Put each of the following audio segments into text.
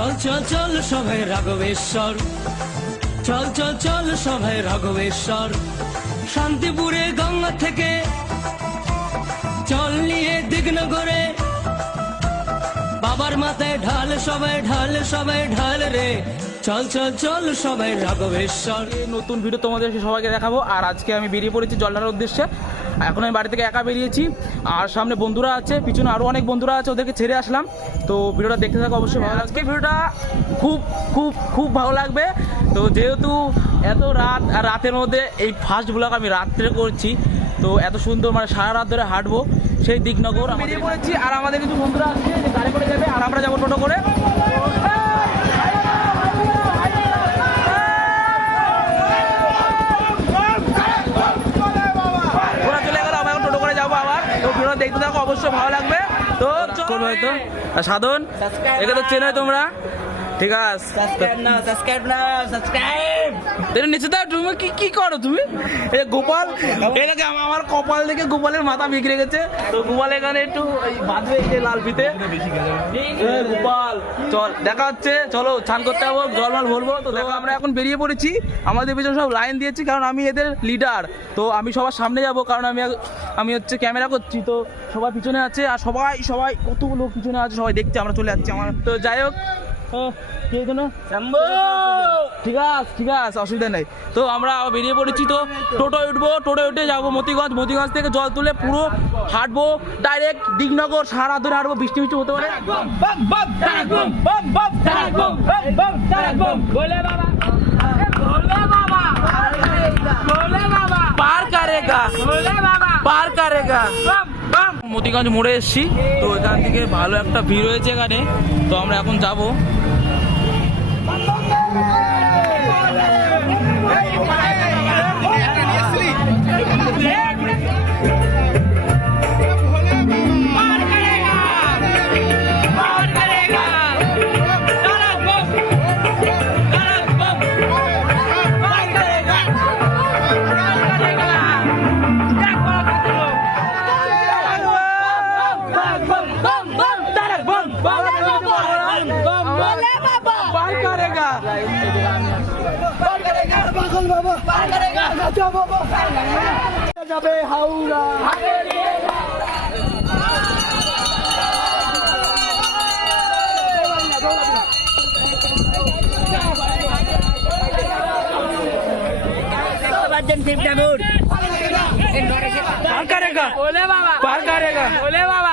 চল চল চল সবাই রাঘবেশ্বর। চল চল চল সবাই রাঘবেশ্বর। শান্তিপুরে গঙ্গা থেকে চল নিয়ে দিগনগরে বাবার মাথায় ঢাল, সবাই ঢাল সবাই ঢাল রে। চল চল চল সবাই রাঘবেশ্বর। নতুন ভিডিও তোমাদেরকে সবাইকে দেখাবো। আর আজকে আমি বেরিয়ে পড়েছি জল উদ্দেশ্যে। এখন আমি বাড়ি থেকে একা বেরিয়েছি। আর সামনে বন্ধুরা আছে পিছনে আরও অনেক বন্ধুরা আছে ওদেরকে ছেড়ে আসলাম। তো ভিডিওটা দেখতে থাকো অবশ্যই ভালো লাগবে। ভিডিওটা খুব খুব খুব ভালো লাগবে। তো যেহেতু এত রাত আর রাতের মধ্যে এই ফার্স্ট ব্লগ আমি রাত্রে করছি তো এত সুন্দর মানে সারা রাত ধরে হাঁটবো সেই দিকনগর বেরিয়ে পড়েছি আর আমাদের কিছু বন্ধুরা আছে যে গাড়ি করে যাবে আর আমরা যাব টোটো করে ওরা চলে গেল আমরা এখন টোটো করে যাব আবার তো ভিডিও দেখতে থাকো অবশ্যই ভালো লাগবে তো করব হয়তো? আর সাধন? একে তো চেনো তোমরা? ঠিক আছে। এটা নিচে দাও তুমি কি কি করো তুমি? এই গোপাল এটাকে আমার কপাল দেখে গোপালের মাথা বিগড়ে গেছে। তো গোপাল এখানে একটু বাঁধবে এই যে লাল ফিতে গোপাল চল দেখা হচ্ছে। চলো স্নান করতে যাব জল মাল ভরবো। তো দেখো আমরা এখন বেরিয়ে পড়েছি। আমাদের পিছনে সব লাইন দিয়েছি কারণ আমি এদের লিডার তো আমি সবার সামনে যাব কারণ আমি আমি হচ্ছে ক্যামেরা করছি তো সবার পিছনে আছে আর সবাই সবাই কতগুলো পিছনে আছে সবাই দেখছে আমরা চলে যাচ্ছি আমার তো যাই হোক ঠিক আছে ঠিক আছে অসুবিধা নেই তো আমরা বেরিয়ে পড়েছি তো টোটো উঠবো টোটো উঠে যাব মতিগঞ্জ মতিগঞ্জ থেকে জল তুলে পুরো হাঁটবো ডাইরেক্ট দিগনগর সারা ধরে হাঁটবো বৃষ্টি বৃষ্টি হতে পারে পার কারেগা পার কারেগা মতিগঞ্জ মোড়ে এসছি। তো এখান থেকে ভালো একটা ভিড় হয়েছে এখানে। তো আমরা এখন যাব। बाबा बाबा। करेगा ओले बाबा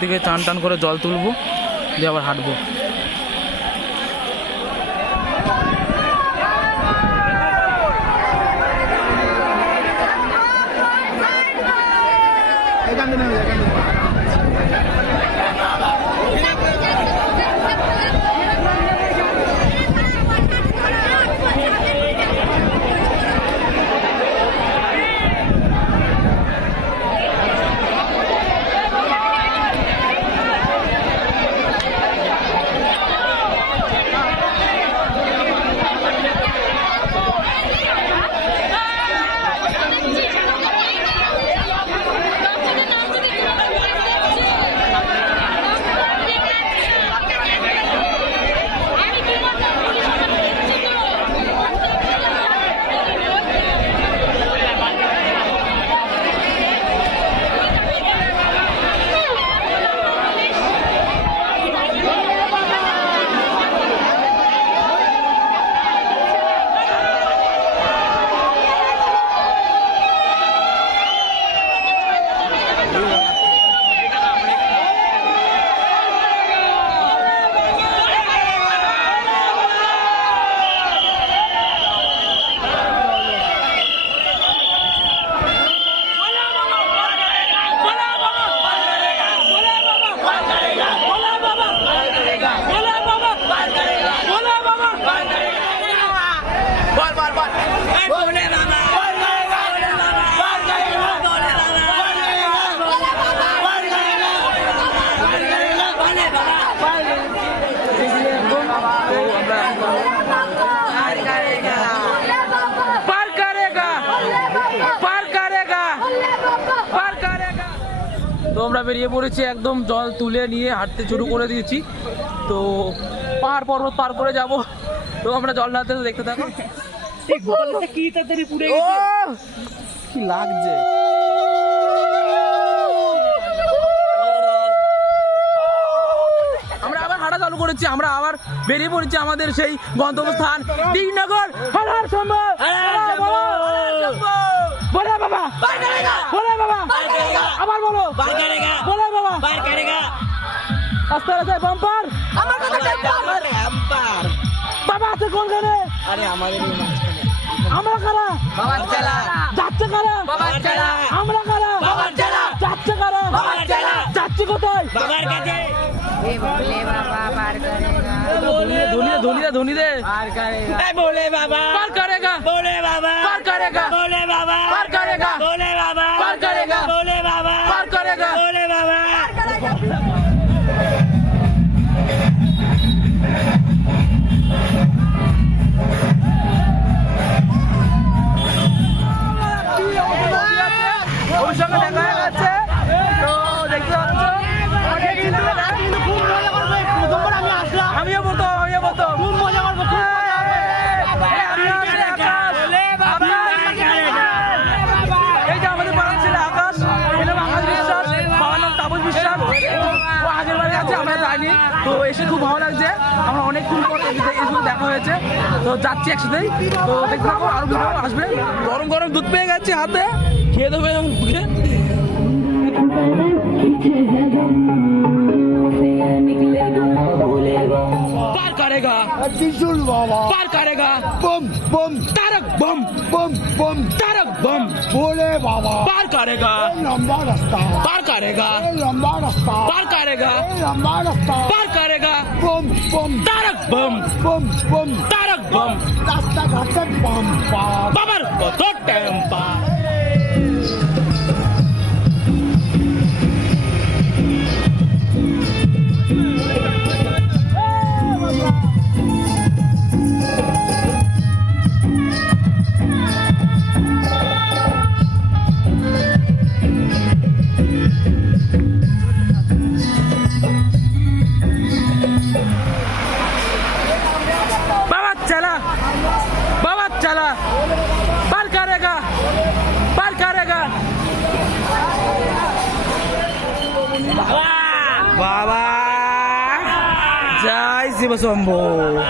থেকে চান টান করে জল তুলবো দিয়ে আবার হাঁটবো। আমরা বেরিয়ে পড়েছি একদম জল তুলে নিয়ে হাঁটতে শুরু করে দিয়েছি। তো পাহাড় পর্বত পার করে যাব। তো আমরা জল ঢালতে দেখতে থাকো। কি তাড়াতাড়ি কি লাগছে? আমরা আবার হাঁটা চালু করেছি আমরা আবার বেরিয়ে পড়েছি আমাদের সেই গন্তব্যস্থান দিগনগর হরার সম্ভব বলে বাবা বলে বাবা আবার বলো। বলে বাবা আস্তে আস্তে বাম্পার? আমার কথা আমার হ্যাম্পার বাবা আছে কোনখানে? আরে আমাদের আমরা কারা? বাবার চেলা যাচ্ছে কারা? বাবার চেলা আমরা কারা? বাবার চেলা যাচ্ছে কারা? বাবার চেলা যাচ্ছে কোথায়? বাবার কাছে। বলে বাবা পার করেগা। ধুনিয়ে ধুনিয়ে ধুনি দে। পার করেগা। বলে বাবা। পার করেগা। বলে বাবা। পার করেগা। বলে বাবা। পার করেগা। বলে তো এসে খুব ভালো লাগছে আমরা অনেকক্ষণ পর এসে এসে দেখা হয়েছে তো যাচ্ছি একসাথেই তো দেখতে থাকো আরো ভিডিও আসবে গরম গরম দুধ পেয়ে গেছে হাতে খেয়ে দেবে এবং মুখে पार करेगा त्रिशूल बाबा पार करेगा बम बम तारक बम बम बम तारक बम बोले बाबा पार करेगा लंबा रास्ता पार करेगा लंबा रास्ता पार करेगा लंबा रास्ता पार करेगा बम बम तारक बम बम बम तारक बम रास्ता घाटक बम बाबर को तो टेम्पा Colombo.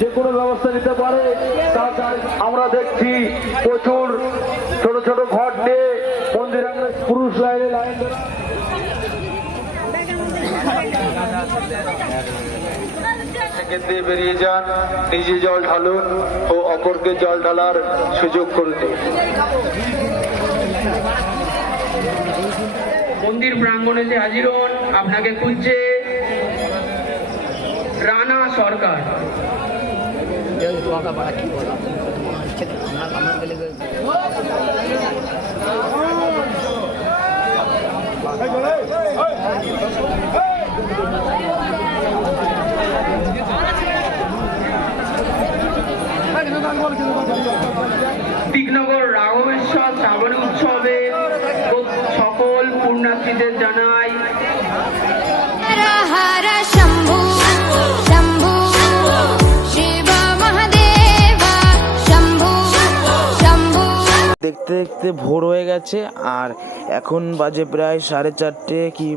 যে কোনো ব্যবস্থা নিতে পারে আমরা দেখছি প্রচুর ছোট ছোট ঘর নিয়ে মন্দির পুরুষ লাইনে লাইন ধরে। সেখান দিয়ে বেরিয়ে যান নিজে জল ঢালুন ও অপরকে জল ঢালার সুযোগ করে দিন। মন্দির প্রাঙ্গণে যে হাজির হন আপনাকে খুঁজছে রানা সরকার। দিকনগর দেখতে ভোর হয়ে গেছে আর এখন বাজে প্রায় সাড়ে চারটে কি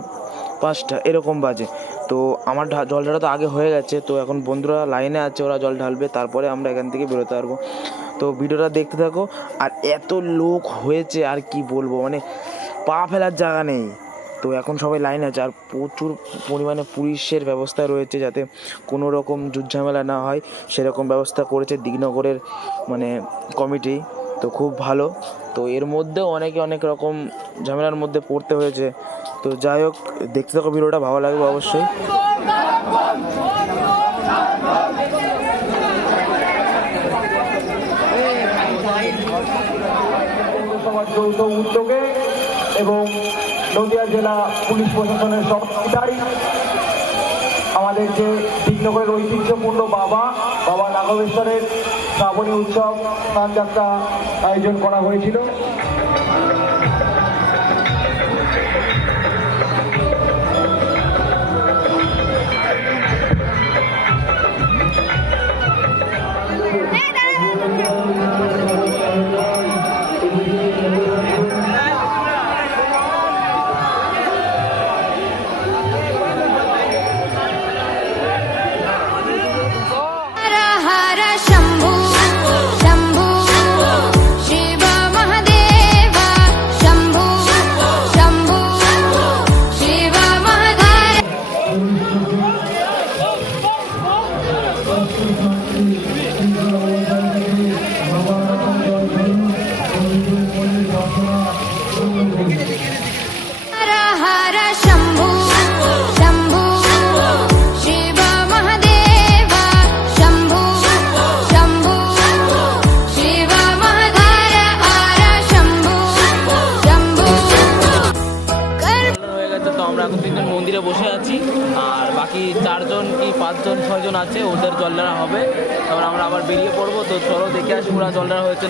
পাঁচটা, এরকম বাজে। তো আমার জল ঢালা তো আগে হয়ে গেছে, তো এখন বন্ধুরা লাইনে আছে, ওরা জল ঢালবে, তারপরে আমরা এখান থেকে বেরোতে পারব। তো ভিডিওটা দেখতে থাকো, আর এত লোক হয়েছে, আর কি বলব মানে পা ফেলার জায়গা নেই। তো এখন সবাই লাইন আছে, আর প্রচুর পরিমাণে পুলিশের ব্যবস্থা রয়েছে যাতে কোনো রকম যুদ্ধঝামেলা না হয়। সেরকম ব্যবস্থা করেছে দিগনগরের মানে কমিটি। তো খুব ভালো। তো এর মধ্যেও অনেকে অনেক রকম ঝামেলার মধ্যে পড়তে হয়েছে। তো যাই হোক, দেখতে থাকো ভিডিওটা, ভালো লাগবে অবশ্যই। উদ্যোগে এবং নদিয়া জেলা পুলিশ প্রশাসনের সহযোগিতায় আমাদের যে দিকনগরের ঐতিহ্যপূর্ণ বাবা বাবা নাগবেশ্বরের শ্রাবণী উৎসব প্রাণযাত্রা আয়োজন করা হয়েছিল।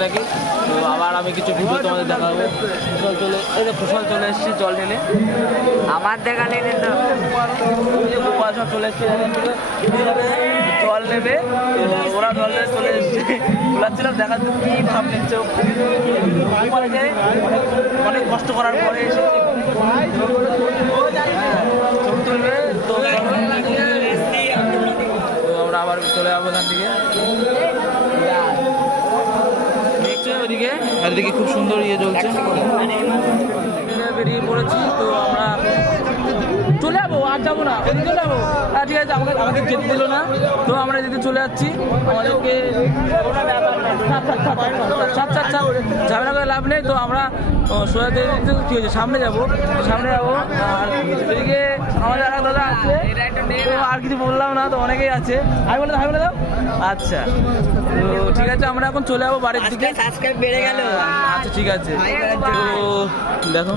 নাকি? তো আবার আমি কিছু ভিডিও তোমাদের দেখাবো। কুশল চলে এই যে কুশল চলে এসেছি জল ঢেলে। আমার দেখা নেই তো। গোপাল সব চলে এসেছে জল নেবে ওরা জল নিয়ে চলে এসছে। বলাচ্ছিলাম দেখা কি ভাব নিচ্ছে অনেক কষ্ট করার পরে এসেছে। ছবি তুলবে তো তো আমরা আবার চলে যাব এখান থেকে। ওদিকে আর এদিকে খুব সুন্দর ইয়ে চলছে বেরিয়ে পড়েছি, তো আমরা চলে যাব, আর যাব না ওদিকে চলে যাব হ্যাঁ ঠিক আছে আমাকে আমাকে যেতে দিল না। তো আমরা যেতে চলে যাচ্ছি। আমাদেরকে সাত সাত সাত ঝামেলা করে লাভ নেই। তো আমরা ও, সোজা দিয়ে দিতে ঠিক আছে সামনে যাব। সামনে যাব। আর এদিকে আমাদের এক দাদা আছে। তো আর কিছু বললাম না তো অনেকেই আছে। হাই বলে দাও হাই বলে দাও। আচ্ছা। তো ঠিক আছে আমরা এখন চলে যাব বাড়ির দিকে। সাবস্ক্রাইব বেড়ে গেল। আচ্ছা ঠিক আছে। তো দেখো।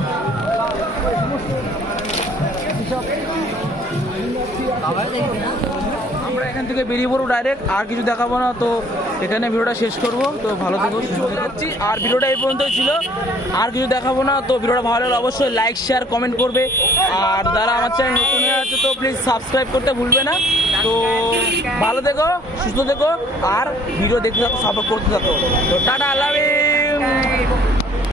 আমরা এখান থেকে বেরিয়ে পড়ব ডাইরেক্ট আর কিছু দেখাবো না, তো এখানে ভিডিওটা শেষ করব। তো ভালো থেকো থাকছি আর ভিডিওটা এই পর্যন্তই ছিল। আর কিছু দেখাবো না, তো ভিডিওটা ভালো লাগলে অবশ্যই লাইক শেয়ার কমেন্ট করবে। আর যারা আমার চ্যানেল নতুন হয়ে আছে, তো প্লিজ সাবস্ক্রাইব করতে ভুলবে না। তো ভালো থেকো, সুস্থ থেকো, আর ভিডিও দেখতে থাকো সাপোর্ট করতে থাকো। তো টাটা আল্লাহ।